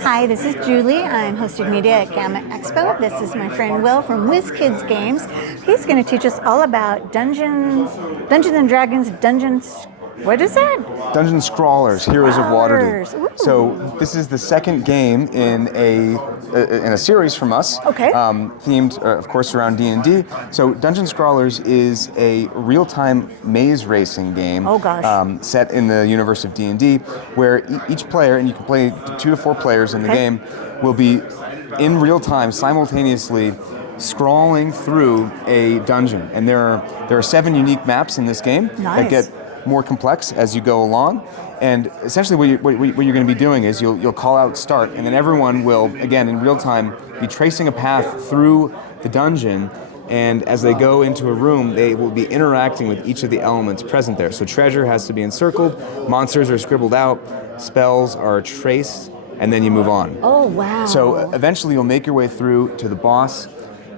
Hi, this is Julie. I'm hosting media at GAMA Expo. This is my friend Will from WizKids Games. He's going to teach us all about Dungeons and Dragons, what is that? Dungeon Scrawlers, Heroes of Waterdeep. Ooh. So this is the second game in a series from us, themed, of course, around D&D. So Dungeon Scrawlers is a real-time maze racing game set in the universe of D&D, where each player, and you can play 2 to 4 players in the game, will be in real time, simultaneously scrawling through a dungeon. And there are 7 unique maps in this game that get more complex as you go along, and essentially what you're going to be doing is you'll call out start, and then everyone will, again in real time, be tracing a path through the dungeon, and as they go into a room, they will be interacting with each of the elements present there. So treasure has to be encircled, monsters are scribbled out, spells are traced, and then you move on. Oh, wow. So eventually you'll make your way through to the boss,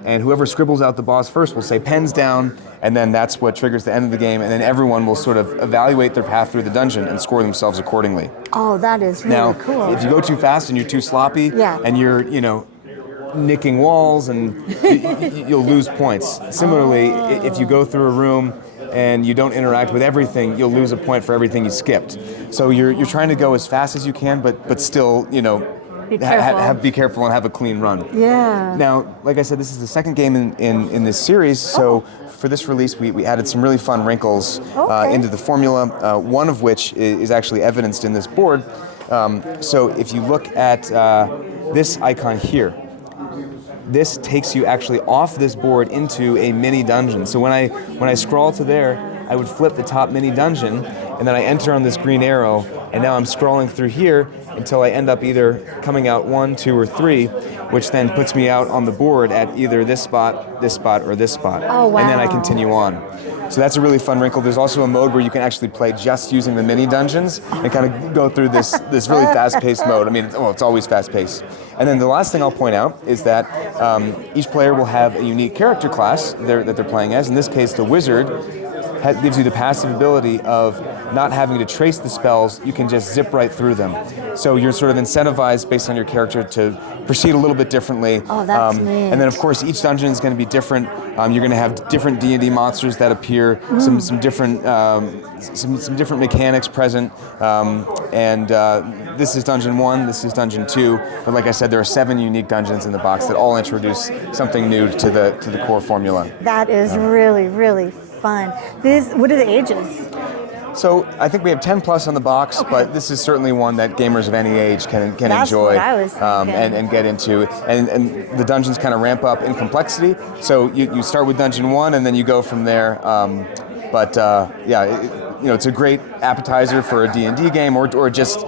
and whoever scribbles out the boss first will say pens down, and then that's what triggers the end of the game, and then everyone will sort of evaluate their path through the dungeon and score themselves accordingly. Oh, that is really cool. Now, if you go too fast and you're too sloppy, and you're, nicking walls, and you'll lose points. Similarly, if you go through a room and you don't interact with everything, you'll lose a point for everything you skipped. So you're trying to go as fast as you can, but still, be careful and have a clean run. Yeah. Now, like I said, this is the second game in this series, so for this release we added some really fun wrinkles into the formula, one of which is actually evidenced in this board. So if you look at this icon here, this takes you actually off this board into a mini dungeon. So when I scroll to there, I would flip the top mini dungeon, and then I enter on this green arrow, and now I'm scrolling through here until I end up either coming out 1, 2, or 3, which then puts me out on the board at either this spot, or this spot. Oh, wow. And then I continue on. So that's a really fun wrinkle. There's also a mode where you can actually play just using the mini dungeons and kind of go through this really fast-paced mode. I mean, it's always fast-paced. And then the last thing I'll point out is that each player will have a unique character class that they're playing as. In this case, the wizard gives you the passive ability of not having to trace the spells. You can just zip right through them. So you're sort of incentivized based on your character to proceed a little bit differently. Oh, that's neat. And then, of course, each dungeon is going to be different. You're going to have different D&D monsters that appear, some different mechanics present. This is Dungeon 1, this is Dungeon 2. But like I said, there are 7 unique dungeons in the box that all introduce something new to the core formula. That is really, really fun. What are the ages? So I think we have 10 plus on the box, but this is certainly one that gamers of any age can enjoy what I was thinking. and get into. And the dungeons kind of ramp up in complexity. So you start with Dungeon 1 and then you go from there. It's a great appetizer for a D&D game, or just,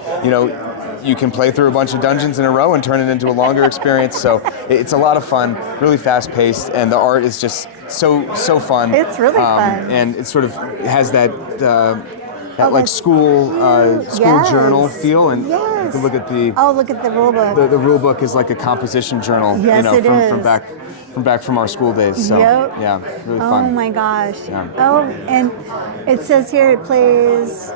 you can play through a bunch of dungeons in a row and turn it into a longer experience. So it's a lot of fun, really fast-paced, and the art is just so fun. It's really fun. And it sort of has that school journal feel, and you can look at the rule book. The rule book is like a composition journal, from back from our school days. So really fun. Oh my gosh. Yeah. Oh, and it says here it plays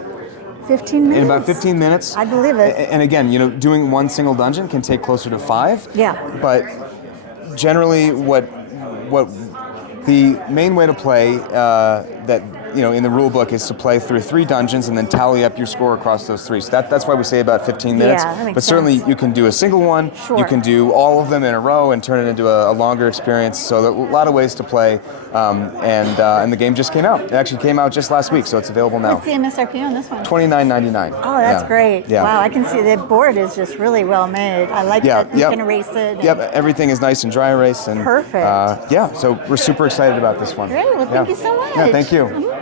15 minutes? In about 15 minutes. I believe it. And again, doing one single dungeon can take closer to 5. Yeah. But generally, what the main way to play that in the rule book is to play through 3 dungeons and then tally up your score across those 3. So that's why we say about 15 minutes. Yeah, that makes but certainly sense. you can do a single one. Sure. You can do all of them in a row and turn it into a longer experience. So there are a lot of ways to play. And the game just came out. It actually came out just last week, so it's available now. What's the MSRP on this one? $29.99. Oh, that's great. Yeah. Wow, I can see the board is just really well made. I like that you can erase it. Yep, everything is nice and dry erase. And, perfect. so we're super excited about this one. Great, well, thank you so much. Yeah, thank you.